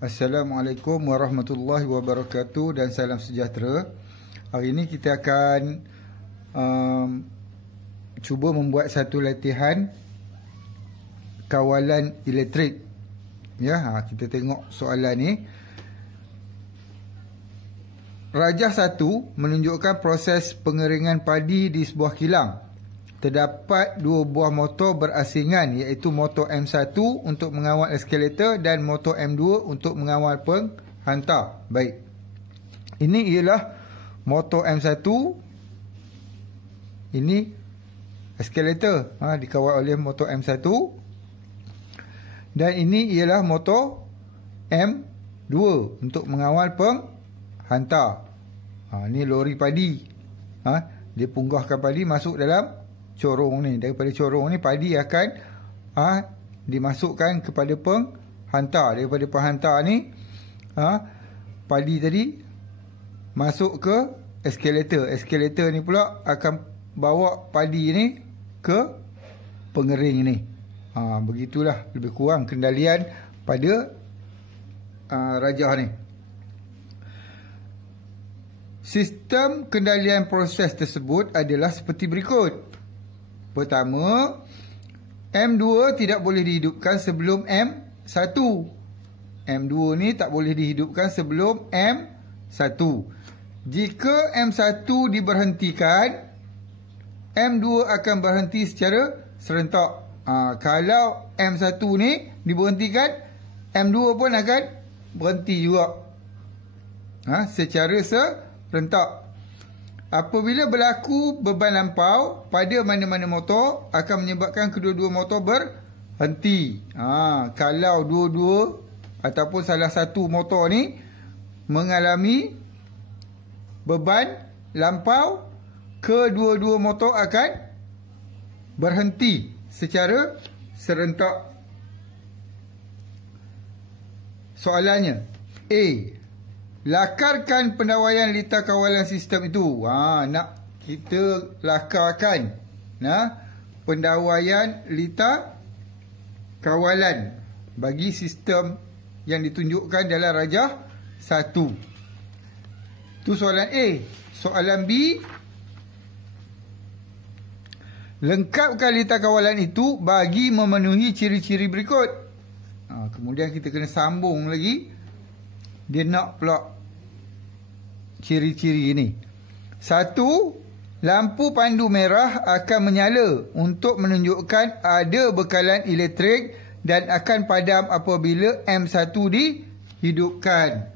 Assalamualaikum warahmatullahi wabarakatuh dan salam sejahtera. Hari ini kita akan cuba membuat satu latihan kawalan elektrik. Ya, kita tengok soalan ni. Rajah 1 menunjukkan proses pengeringan padi di sebuah kilang. Terdapat dua buah motor berasingan, iaitu motor M1 untuk mengawal eskalator dan motor M2 untuk mengawal penghantar. Baik. Ini ialah motor M1. Ini eskalator, dikawal oleh motor M1. Dan ini ialah motor M2 untuk mengawal penghantar. Ini lori padi. Dia punggahkan padi masuk dalam corong ni. Daripada corong ni padi akan dimasukkan kepada penghantar. Daripada penghantar ni padi tadi masuk ke eskalator. Eskalator ni pula akan bawa padi ni ke pengering ni. Begitulah lebih kurang kendalian pada rajah ni. Sistem kendalian proses tersebut adalah seperti berikut. Pertama, M2 tidak boleh dihidupkan sebelum M1. M2 ni tak boleh dihidupkan sebelum M1. Jika M1 diberhentikan, M2 akan berhenti secara serentak. Kalau M1 ni diberhentikan, M2 pun akan berhenti juga. Secara serentak. Apabila berlaku beban lampau pada mana-mana motor, akan menyebabkan kedua-dua motor berhenti. Kalau dua-dua ataupun salah satu motor ni mengalami beban lampau, kedua-dua motor akan berhenti secara serentak. Soalannya, A. Lakarkan pendawaian litar kawalan sistem itu. Nak kita lakarkan pendawaian litar kawalan bagi sistem yang ditunjukkan dalam rajah 1. Itu soalan A. Soalan B. Lengkapkan litar kawalan itu bagi memenuhi ciri-ciri berikut. Kemudian kita kena sambung lagi. Dia nak pula ciri-ciri ini. 1. Lampu pandu merah akan menyala untuk menunjukkan ada bekalan elektrik dan akan padam apabila M1 dihidupkan.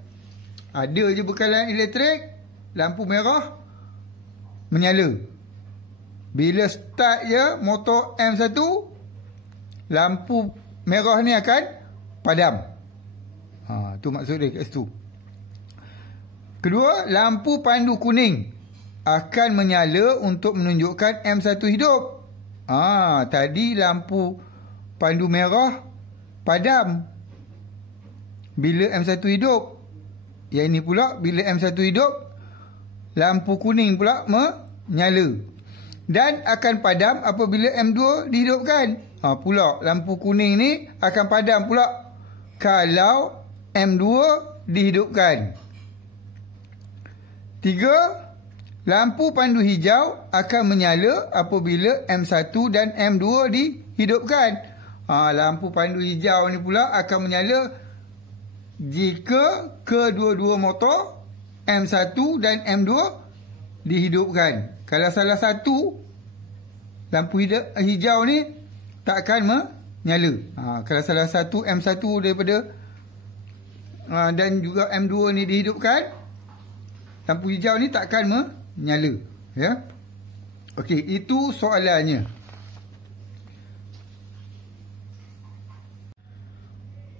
Ada je bekalan elektrik, lampu merah menyala. Bila start je motor M1, lampu merah ni akan padam. Tu maksud dia kat situ. Kedua, lampu pandu kuning akan menyala untuk menunjukkan M1 hidup. Tadi lampu pandu merah padam bila M1 hidup. Yang ini pula bila M1 hidup, lampu kuning pula menyala. Dan akan padam apabila M2 dihidupkan. Pula lampu kuning ni akan padam pula kalau M2 dihidupkan. 3. Lampu pandu hijau akan menyala apabila M1 dan M2 dihidupkan. Lampu pandu hijau ni pula akan menyala jika kedua-dua motor M1 dan M2 dihidupkan. Kalau salah satu lampu hijau ni tak akan menyala. Kalau salah satu M1 daripada dan juga M2 ni dihidupkan, lampu hijau ni takkan menyala. Ya. Okey, itu soalannya.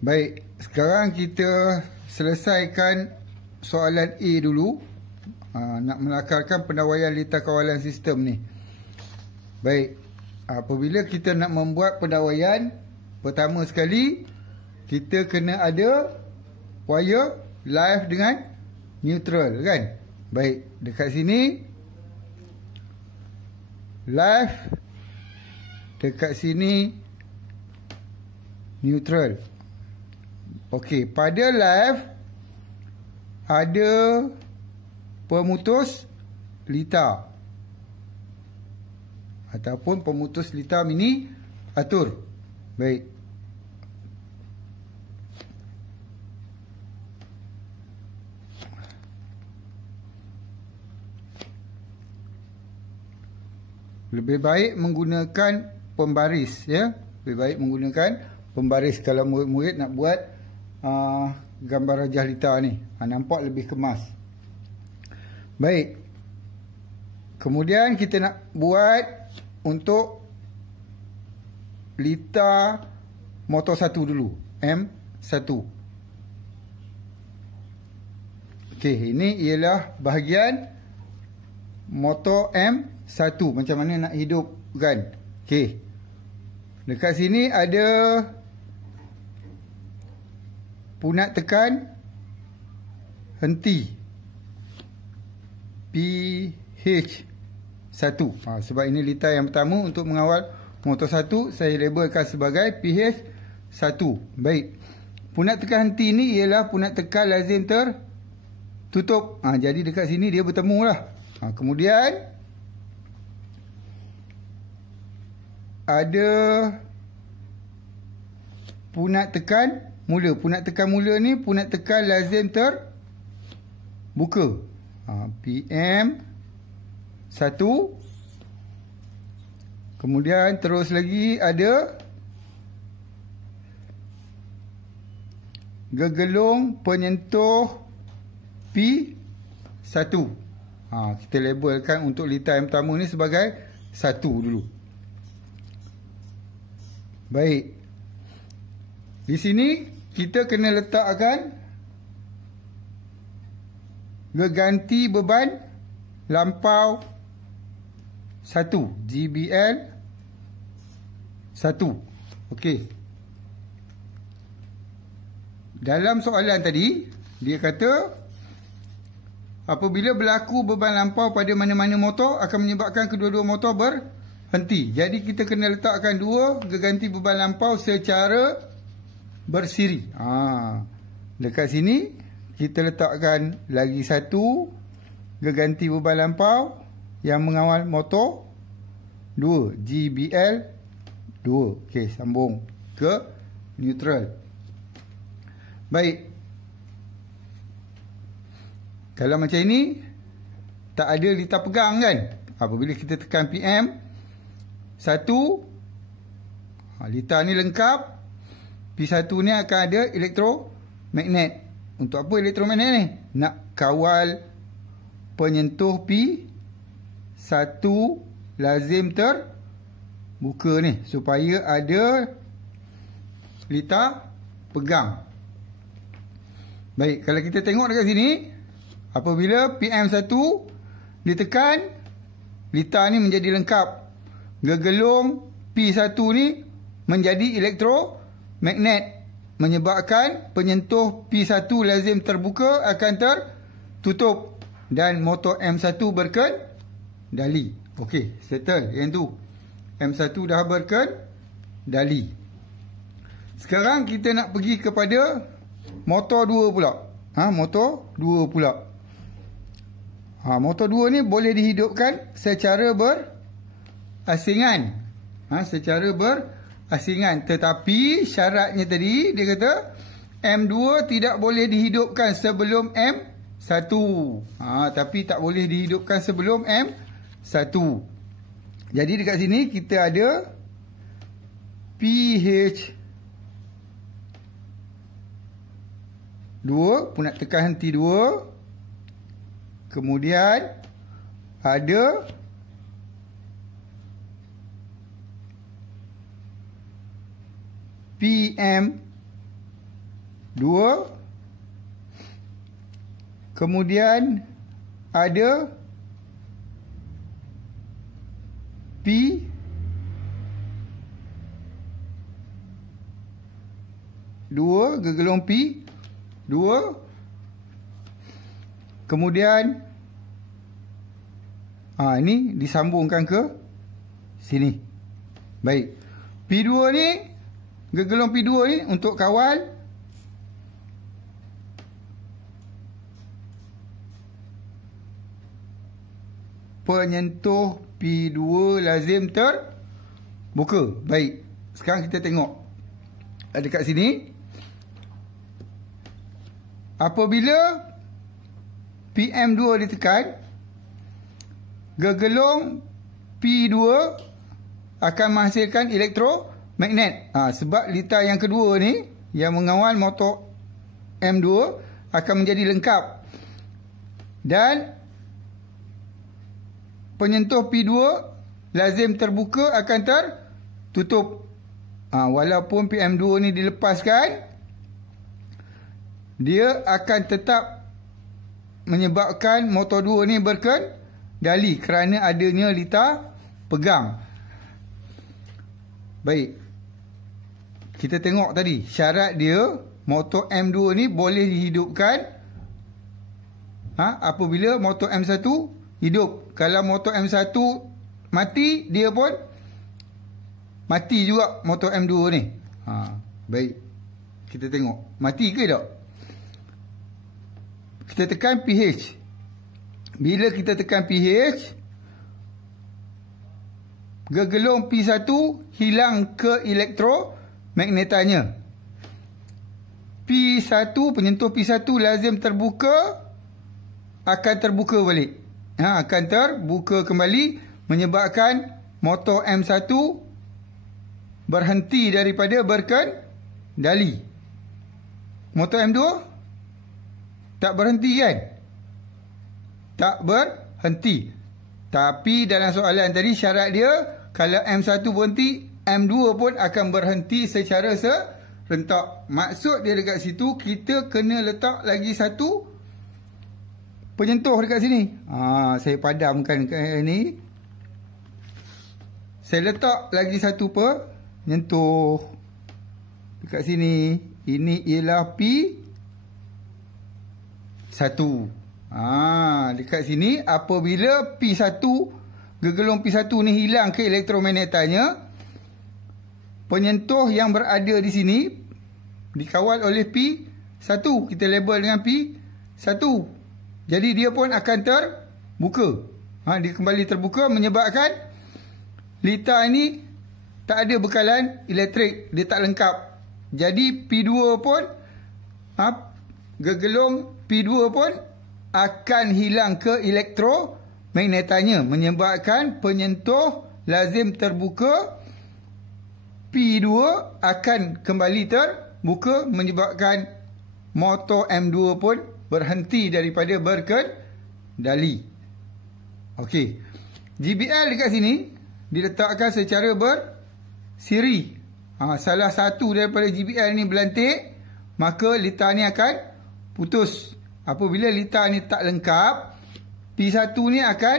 Baik, sekarang kita selesaikan soalan A dulu. Nak melakarkan pendawaian litar kawalan sistem ni. Baik, apabila kita nak membuat pendawaian, pertama sekali kita kena ada wire live dengan neutral, kan? Baik, dekat sini live, dekat sini neutral. Okey, pada live ada pemutus litar ataupun pemutus litar mini atur. Baik. Lebih baik menggunakan pembaris, ya. Lebih baik menggunakan pembaris kalau murid-murid nak buat gambar rajah litar ni. Nampak lebih kemas. Baik. Kemudian kita nak buat untuk litar motor 1 dulu. M1. Okey, ini ialah bahagian motor M1. Macam mana nak hidupkan. Okey. Dekat sini ada punat tekan henti PH1. Sebab ini litar yang pertama untuk mengawal motor 1, saya labelkan sebagai PH1. Baik. Punat tekan henti ni ialah punat tekan lazim tertutup. Jadi dekat sini dia bertemu lah. Kemudian ada punat tekan mula. Punat tekan mula ni punat tekan lazim terbuka. PM1. Kemudian terus lagi ada gegelung penyentuh P1. Kita labelkan untuk litar yang pertama ni sebagai 1 dulu. Baik. Di sini kita kena letakkan geganti beban lampau 1, GBL 1. Okey. Dalam soalan tadi dia kata apabila berlaku beban lampau pada mana-mana motor akan menyebabkan kedua-dua motor berhenti. Jadi kita kena letakkan dua geganti beban lampau secara bersiri. Dekat sini kita letakkan lagi satu geganti beban lampau yang mengawal motor 2, GBL 2. Okey, sambung ke neutral. Baik. Kalau macam ini tak ada litar pegang kan? Apabila kita tekan PM 1, litar ni lengkap. P1 ni akan ada elektromagnet. Untuk apa elektromagnet ni? Nak kawal penyentuh P1 lazim terbuka ni supaya ada litar pegang. Baik, kalau kita tengok dekat sini, apabila PM1 ditekan, litar ni menjadi lengkap. Gegelung P1 ni menjadi elektromagnet, menyebabkan penyentuh P1 lazim terbuka akan tertutup dan motor M1 berkendali. Okey, settle yang tu. M1 dah berkendali. Sekarang kita nak pergi kepada motor 2 pula. Motor 2 pula. Motor 2 ni boleh dihidupkan secara berasingan. Secara berasingan. Tetapi syaratnya tadi dia kata M2 tidak boleh dihidupkan sebelum M1. Tapi tak boleh dihidupkan sebelum M1. Jadi dekat sini kita ada PH2, punat tekan henti 2. Kemudian ada PM2. Kemudian ada P2, gegelung P2. Kemudian ini disambungkan ke sini. Baik. P2 ni, gegelung P2 ni untuk kawal penyentuh P2 lazim terbuka. Baik, sekarang kita tengok dekat sini. Apabila PM2 ditekan, gegelung P2 akan menghasilkan elektromagnet. Sebab litar yang kedua ni yang mengawal motor M2 akan menjadi lengkap. Dan penyentuh P2 lazim terbuka akan tertutup. Walaupun PM2 ni dilepaskan, dia akan tetap menyebabkan motor 2 ni berkendali kerana adanya litar pegang. Baik, kita tengok tadi syarat dia, motor M2 ni boleh dihidupkan apabila motor M1 hidup. Kalau motor M1 mati, dia pun mati juga motor M2 ni. Baik, kita tengok mati ke tak. Kita tekan pH. Bila kita tekan pH, gegelung P1 hilang ke elektromagnetannya. P1, penyentuh P1 lazim terbuka, akan terbuka balik. Akan terbuka kembali, menyebabkan motor M1 berhenti daripada berkendali. Motor M2 tak berhenti kan? Tak berhenti. Tapi dalam soalan tadi syarat dia, kalau M1 berhenti, M2 pun akan berhenti secara serentak. Maksud dia dekat situ, kita kena letak lagi satu penyentuh dekat sini. Saya padamkan kat ni. Saya letak lagi satu penyentuh dekat sini. Ini ialah P1. Dekat sini, apabila P1, gegelung P1 ni hilang ke elektromagnetannya, penyentuh yang berada di sini dikawal oleh P1. Kita label dengan P1. Jadi dia pun akan terbuka. Dia kembali terbuka, menyebabkan litar ini tak ada bekalan elektrik, dia tak lengkap. Jadi P2 pun, gegelung P2 pun akan hilang ke elektromagnetannya, menyebabkan penyentuh lazim terbuka. P2 akan kembali terbuka, menyebabkan motor M2 pun berhenti daripada berkendali. Okey, GBL dekat sini diletakkan secara bersiri. Salah satu daripada GBL ni berlantik, maka litar ni akan putus. Apabila litar ni tak lengkap, P1 ni akan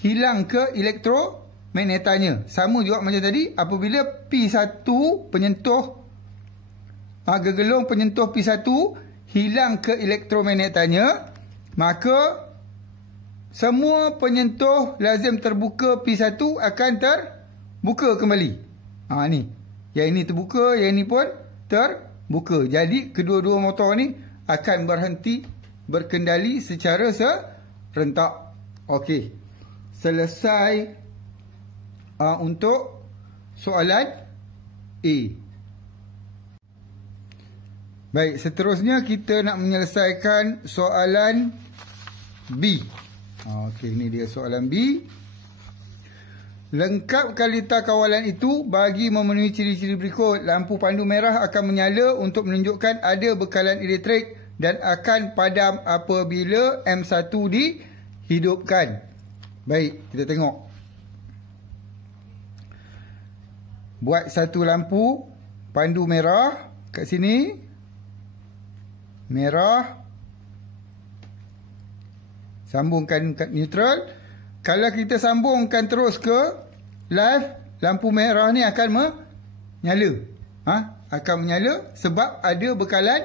hilang ke elektromagnetannya. Sama juga macam tadi, apabila P1 penyentuh, gegelung penyentuh P1 hilang ke elektromagnetannya, maka semua penyentuh lazim terbuka P1 akan terbuka kembali. Ni, yang ini terbuka, yang ini pun terbuka. Jadi kedua-dua motor ni akan berhenti berkendali secara serentak. Okey, selesai untuk soalan A. Baik, seterusnya kita nak menyelesaikan soalan B. Okey, ini dia soalan B. Lengkapkan litar kawalan itu bagi memenuhi ciri-ciri berikut. Lampu pandu merah akan menyala untuk menunjukkan ada bekalan elektrik dan akan padam apabila M1 dihidupkan. Baik, kita tengok. Buat satu lampu pandu merah kat sini. Merah. Sambungkan kat neutral. Kalau kita sambungkan terus ke live, lampu merah ni akan menyala. Akan menyala sebab ada bekalan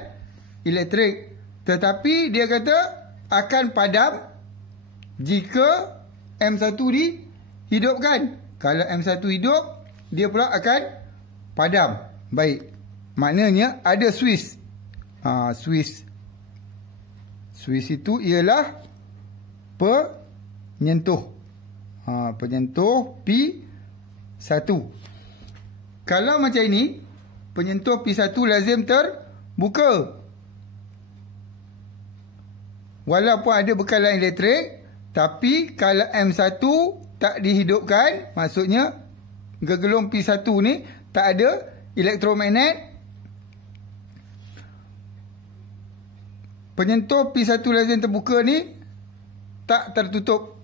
elektrik. Tetapi dia kata akan padam jika M1 dihidupkan. Kalau M1 hidup, dia pula akan padam. Baik, maknanya ada switch. Switch itu ialah penyentuh. Penyentuh P1. Kalau macam ini, penyentuh P1 lazim terbuka. Walaupun ada bekalan elektrik, tapi kalau M1 tak dihidupkan, maksudnya gegelung P1 ni tak ada elektromagnet, penyentuh P1 lazim terbuka ni tak tertutup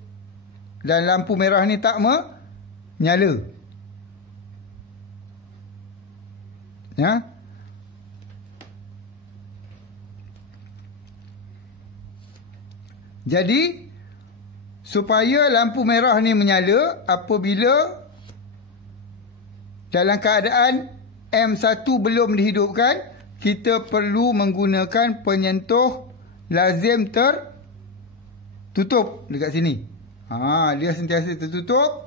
dan lampu merah ni tak menyala. Ya. Jadi supaya lampu merah ni menyala apabila dalam keadaan M1 belum dihidupkan, kita perlu menggunakan penyentuh lazim tertutup dekat sini. Dia sentiasa tertutup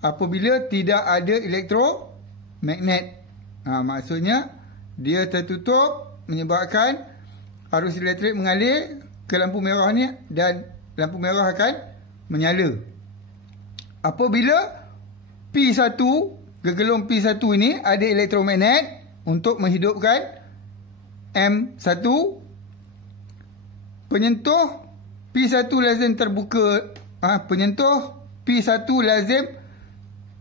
apabila tidak ada elektromagnet. Maksudnya dia tertutup menyebabkan arus elektrik mengalir ke lampu merah ni dan lampu merah akan menyala. Apabila P1, gegelung P1 ini ada elektromagnet untuk menghidupkan M1, penyentuh P1 lazim terbuka, penyentuh P1 lazim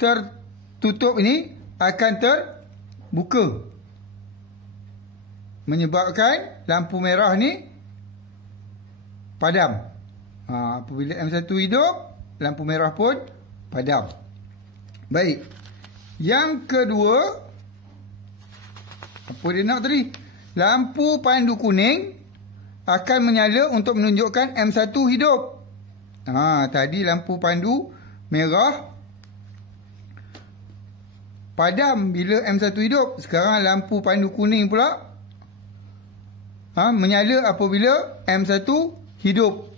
tertutup ini akan terbuka, menyebabkan lampu merah ni padam. Apabila M1 hidup, lampu merah pun padam. Baik. Yang kedua, apa dia nak tadi? Lampu pandu kuning akan menyala untuk menunjukkan M1 hidup. Tadi lampu pandu merah padam bila M1 hidup. Sekarang lampu pandu kuning pula menyala apabila M1 hidup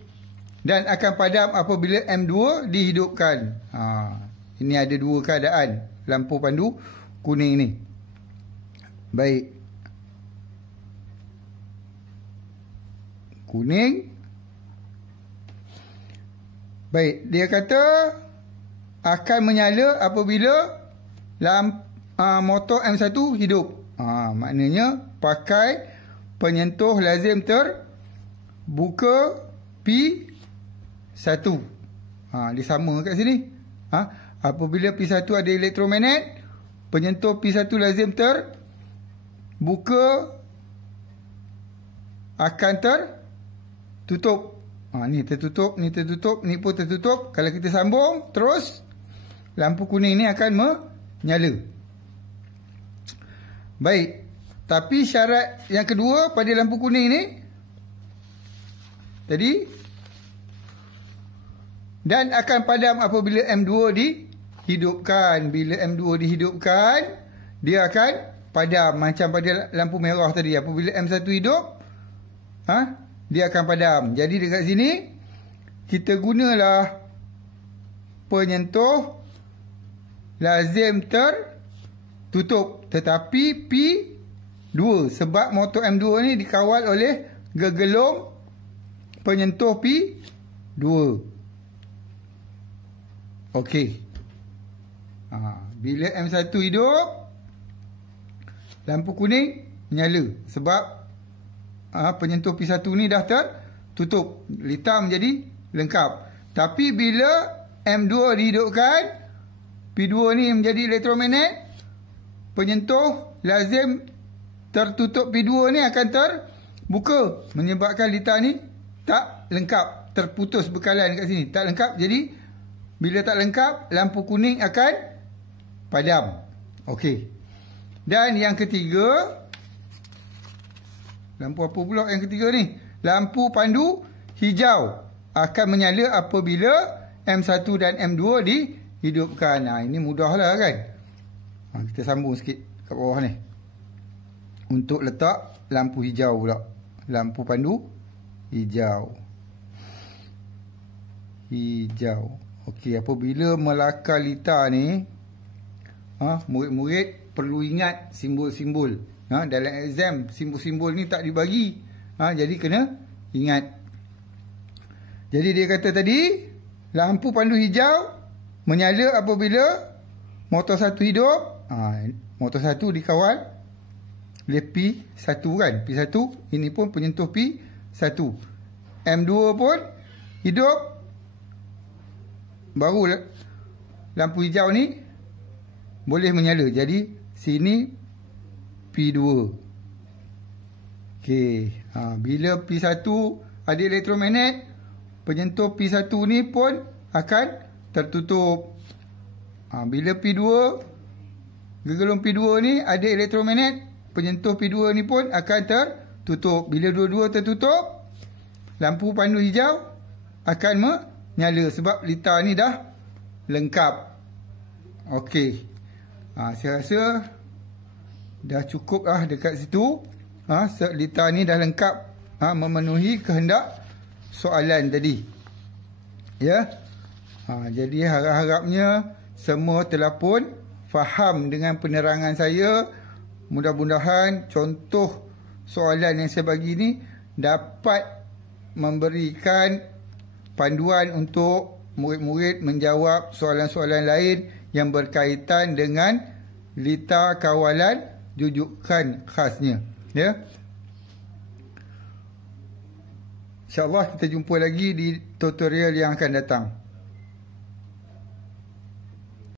dan akan padam apabila M2 dihidupkan. Ini ada dua keadaan lampu pandu kuning ni. Baik. Kuning. Baik, dia kata akan menyala apabila motor M1 hidup. Maknanya pakai penyentuh lazim terbuka P1. Dia sama kat sini. Apabila P1 ada elektromagnet, penyentuh P1 lazim terbuka akan tertutup. Ni tertutup, ni tertutup, ni pun tertutup. Kalau kita sambung terus, lampu kuning ni akan menyala. Baik. Tapi syarat yang kedua pada lampu kuning ni tadi, dan akan padam apabila M2 dihidupkan. Bila M2 dihidupkan, dia akan padam macam pada lampu merah tadi. Apabila M1 hidup, dia akan padam. Jadi dekat sini kita gunalah penyentuh lazim tertutup, tetapi P2 sebab motor M2 ni dikawal oleh gegelung penyentuh P2. Okey. Bila M1 hidup, lampu kuning menyala sebab penyentuh P1 ni dah tertutup. Hitam jadi lengkap. Tapi bila M2 dihidupkan, P2 ni menjadi elektromagnet, penyentuh lazim tertutup P2 ni akan terbuka, menyebabkan litar ni tak lengkap, terputus bekalan kat sini, tak lengkap. Jadi bila tak lengkap, lampu kuning akan padam. Okey. Dan yang ketiga, lampu apa pula yang ketiga ni? Lampu pandu hijau akan menyala apabila M1 dan M2 dihidupkan. Ini mudahlah kan. Kita sambung sikit kat bawah ni. Untuk letak lampu hijau pula. Lampu pandu hijau. Hijau. Okey, apabila melakar litar ni, murid-murid perlu ingat simbol-simbol. Dalam exam, simbol-simbol ni tak dibagi. Jadi kena ingat. Jadi dia kata tadi, lampu pandu hijau menyala apabila motor 1 hidup. Motor 1 dikawal oleh P1 kan. P1 ini pun penyentuh P1. M2 pun hidup, baru lampu hijau ni boleh menyala. Jadi sini P2. Okey, bila P1 ada elektromagnet, penyentuh P1 ni pun akan tertutup. Bila P2, gegelung P2 ni ada elektromagnet, penyentuh P2 ni pun akan tertutup. Bila dua-dua tertutup, lampu pandu hijau akan menyala sebab litar ni dah lengkap. Okey. Saya rasa dah cukup lah dekat situ. Litar ni dah lengkap memenuhi kehendak soalan tadi. Ya. Jadi harap-harapnya semua telah pun faham dengan penerangan saya. Mudah-mudahan contoh soalan yang saya bagi ni dapat memberikan panduan untuk murid-murid menjawab soalan-soalan lain yang berkaitan dengan litar kawalan jujukan khasnya. Ya. InsyaAllah kita jumpa lagi di tutorial yang akan datang.